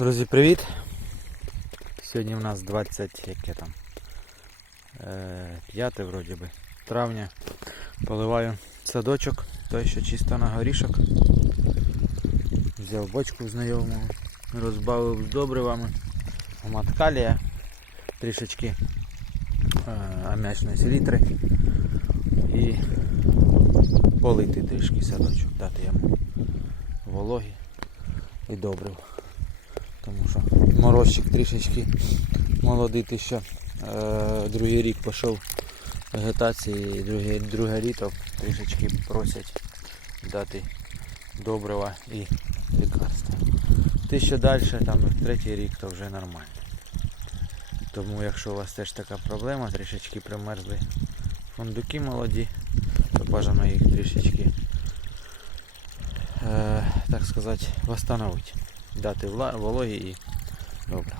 Друзі, привіт! Сьогодні у нас 20, яке там? Е, 5 вроді би, травня. Поливаю садочок, той що чисто на горішок. Взяв бочку знайомого, розбавив з добривами. Маткалія, трішечки е, ам'ячної селітри і полити трішки садочок, дати йому вологі і добрив тому що морозчик трішечки молодий ти ще. Другий рік пішов вегетації, друге, друге літо трішечки просять дати добрива і лікарства. Ти ще далі, там третій рік, то вже нормально. Тому якщо у вас теж така проблема, трішечки примерзли фундуки молоді, то бажано їх трішечки, е, так сказати, восстановити дати вологі і добре.